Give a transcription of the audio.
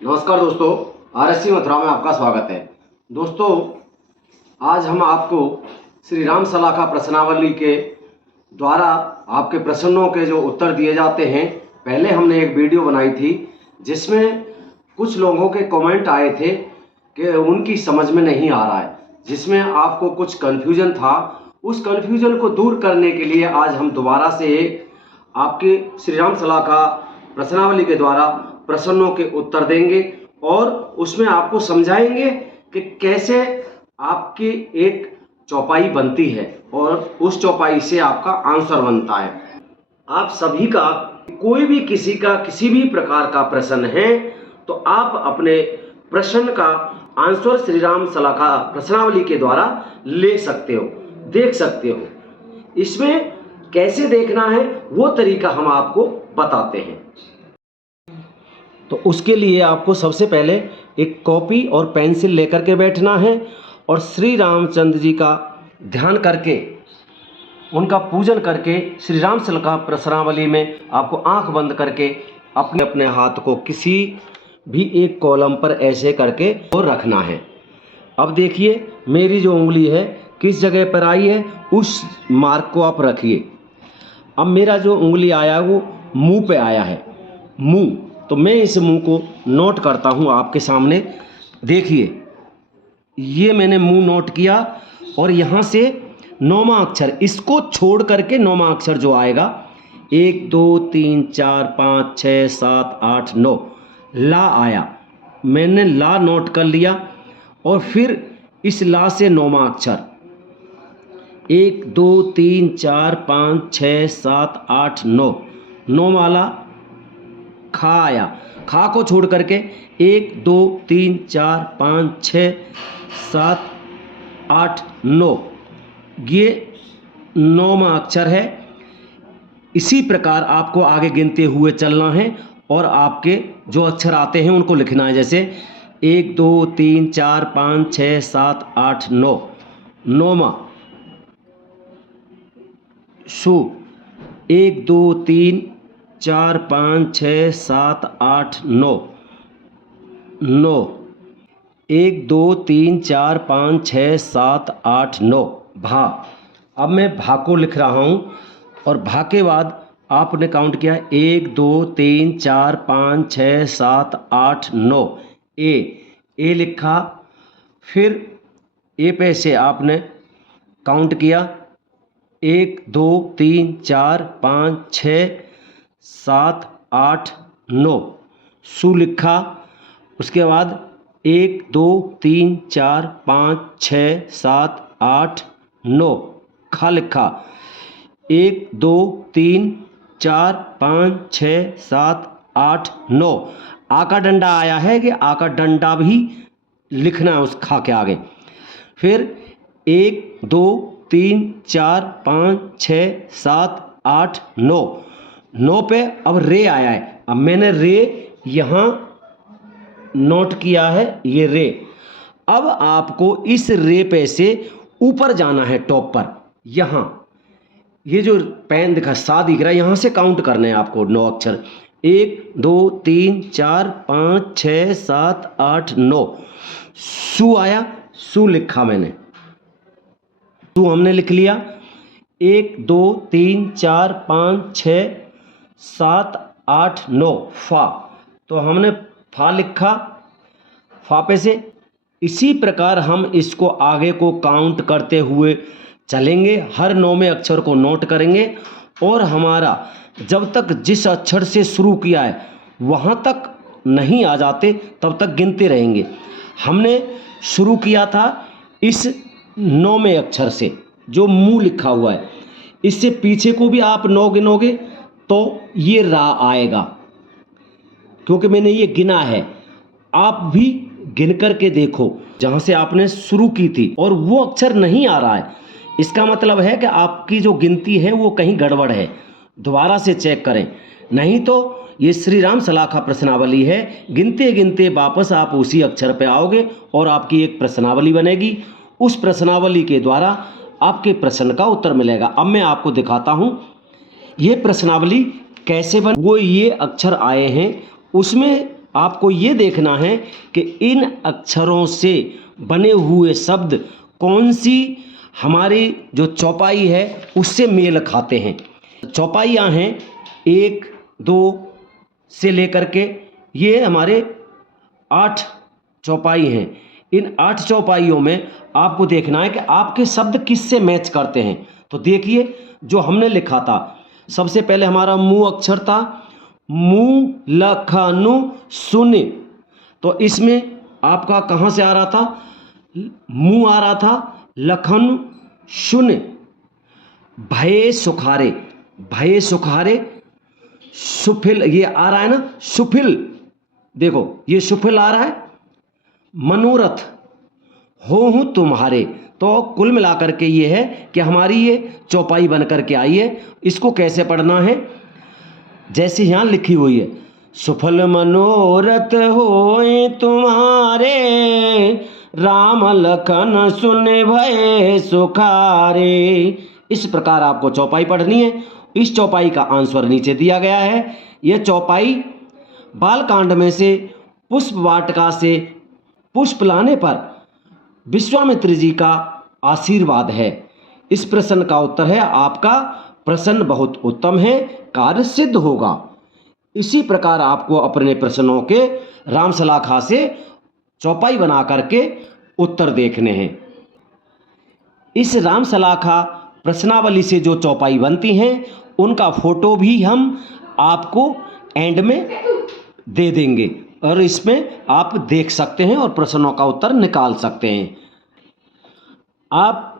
नमस्कार दोस्तों, आरएससी मथुरा में आपका स्वागत है। दोस्तों, आज हम आपको श्री राम सलाखा प्रश्नावली के द्वारा आपके प्रश्नों के जो उत्तर दिए जाते हैं, पहले हमने एक वीडियो बनाई थी जिसमें कुछ लोगों के कमेंट आए थे कि उनकी समझ में नहीं आ रहा है, जिसमें आपको कुछ कन्फ्यूजन था। उस कन्फ्यूजन को दूर करने के लिए आज हम दोबारा से आपके श्री राम सलाखा प्रश्नावली के द्वारा प्रश्नों के उत्तर देंगे और उसमें आपको समझाएंगे कि कैसे आपकी एक चौपाई बनती है और उस चौपाई से आपका आंसर बनता है। आप सभी का कोई भी किसी का किसी भी प्रकार का प्रश्न है तो आप अपने प्रश्न का आंसर श्री राम सलाखा प्रश्नावली के द्वारा ले सकते हो, देख सकते हो। इसमें कैसे देखना है वो तरीका हम आपको बताते हैं। तो उसके लिए आपको सबसे पहले एक कॉपी और पेंसिल लेकर के बैठना है और श्री रामचंद्र जी का ध्यान करके, उनका पूजन करके श्री राम सलाखा प्रश्नावली में आपको आंख बंद करके अपने अपने हाथ को किसी भी एक कॉलम पर ऐसे करके और रखना है। अब देखिए मेरी जो उंगली है किस जगह पर आई है, उस मार्क को आप रखिए। अब मेरा जो उंगली आया है वो मुंह पे आया है, मुंह। तो मैं इस मुंह को नोट करता हूँ आपके सामने। देखिए ये मैंने मुंह नोट किया और यहाँ से 9वां अक्षर, इसको छोड़ करके 9वां अक्षर जो आएगा 1 2 3 4 5 6 7 8 9 ला आया। मैंने ला नोट कर लिया और फिर इस ला से 9वां अक्षर 1 2 3 4 5 6 7 8 9 9 वाला खा आया। खा को छोड़ करके 1 2 3 4 5 6 7 8 9 ये 9वां अक्षर है। इसी प्रकार आपको आगे गिनते हुए चलना है और आपके जो अक्षर आते हैं उनको लिखना है। जैसे 1 2 3 4 5 6 7 8 9 9वां शु 1 2 3 4 5 6 7 8 9 9 1 2 3 4 5 6 7 8 9 भा। अब मैं भा को लिख रहा हूँ और भा के बाद आपने काउंट किया 1 2 3 4 5 6 7 8 9 ए लिखा। फिर ए पे से आपने काउंट किया 1 2 3 4 5 6 7 8 9 सु लिखा। उसके बाद 1 2 3 4 5 6 7 8 9 खा लिखा। 1 2 3 4 5 6 7 8 9 आ का डंडा आया है कि आ का डंडा भी लिखना है उस खा के आगे। फिर 1 2 3 4 5 6 7 8 9 9 पे अब रे आया है। अब मैंने रे यहाँ नोट किया है, ये रे। अब आपको इस रे पे से ऊपर जाना है टॉप पर। यहाँ ये जो पेन दिखा सा दिख रहा है, यहाँ से काउंट करने हैं आपको 9 अक्षर। 1 2 3 4 5 6 7 8 9 सु आया, सु लिखा मैंने, सु हमने लिख लिया। 1 2 3 4 5 6 7 8 9 फा, तो हमने फा लिखा। फा पे से इसी प्रकार हम इसको आगे को काउंट करते हुए चलेंगे, हर 9वें अक्षर को नोट करेंगे और हमारा जब तक जिस अक्षर से शुरू किया है वहाँ तक नहीं आ जाते तब तक गिनते रहेंगे। हमने शुरू किया था इस 9वें अक्षर से जो मुँह लिखा हुआ है, इससे पीछे को भी आप 9 गिनोगे तो ये रा आएगा, क्योंकि मैंने ये गिना है। आप भी गिन करके देखो जहाँ से आपने शुरू की थी और वो अक्षर नहीं आ रहा है, इसका मतलब है कि आपकी जो गिनती है वो कहीं गड़बड़ है। दोबारा से चेक करें, नहीं तो ये श्री राम सलाखा प्रश्नावली है, गिनते गिनते वापस आप उसी अक्षर पे आओगे और आपकी एक प्रश्नावली बनेगी। उस प्रश्नावली के द्वारा आपके प्रश्न का उत्तर मिलेगा। अब मैं आपको दिखाता हूँ ये प्रश्नावली कैसे बन। वो ये अक्षर आए हैं उसमें आपको ये देखना है कि इन अक्षरों से बने हुए शब्द कौन सी हमारी जो चौपाई है उससे मेल खाते हैं। चौपाइयाँ हैं 1, 2 से लेकर के ये हमारे 8 चौपाई हैं। इन 8 चौपाइयों में आपको देखना है कि आपके शब्द किससे मैच करते हैं। तो देखिए जो हमने लिखा था, सबसे पहले हमारा मु अक्षर था, मु लखनु सुन। तो इसमें आपका कहाँ से आ रहा था, मु आ रहा था, लखन शुन, भय सुखारे, भय सुखारे, सुफिल ये आ रहा है ना, सुफिल, देखो ये सुफिल आ रहा है, मनोरथ हो तुम्हारे। तो कुल मिलाकर के ये है कि हमारी ये चौपाई बन करके आई है। इसको कैसे पढ़ना है, जैसे यहाँ लिखी हुई है, सुफल मनोरथ होए तुम्हारे, राम लखन सुन भय सुखारे। इस प्रकार आपको चौपाई पढ़नी है। इस चौपाई का आंसर नीचे दिया गया है। यह चौपाई बालकांड में से पुष्प वाटिका से पुष्प लाने पर विश्वामित्र जी का आशीर्वाद है। इस प्रश्न का उत्तर है आपका प्रश्न बहुत उत्तम है, कार्य सिद्ध होगा। इसी प्रकार आपको अपने प्रश्नों के राम सलाखा से चौपाई बना करके उत्तर देखने हैं। इस राम सलाखा प्रश्नावली से जो चौपाई बनती हैं उनका फोटो भी हम आपको एंड में दे देंगे और इसमें आप देख सकते हैं और प्रश्नों का उत्तर निकाल सकते हैं। आप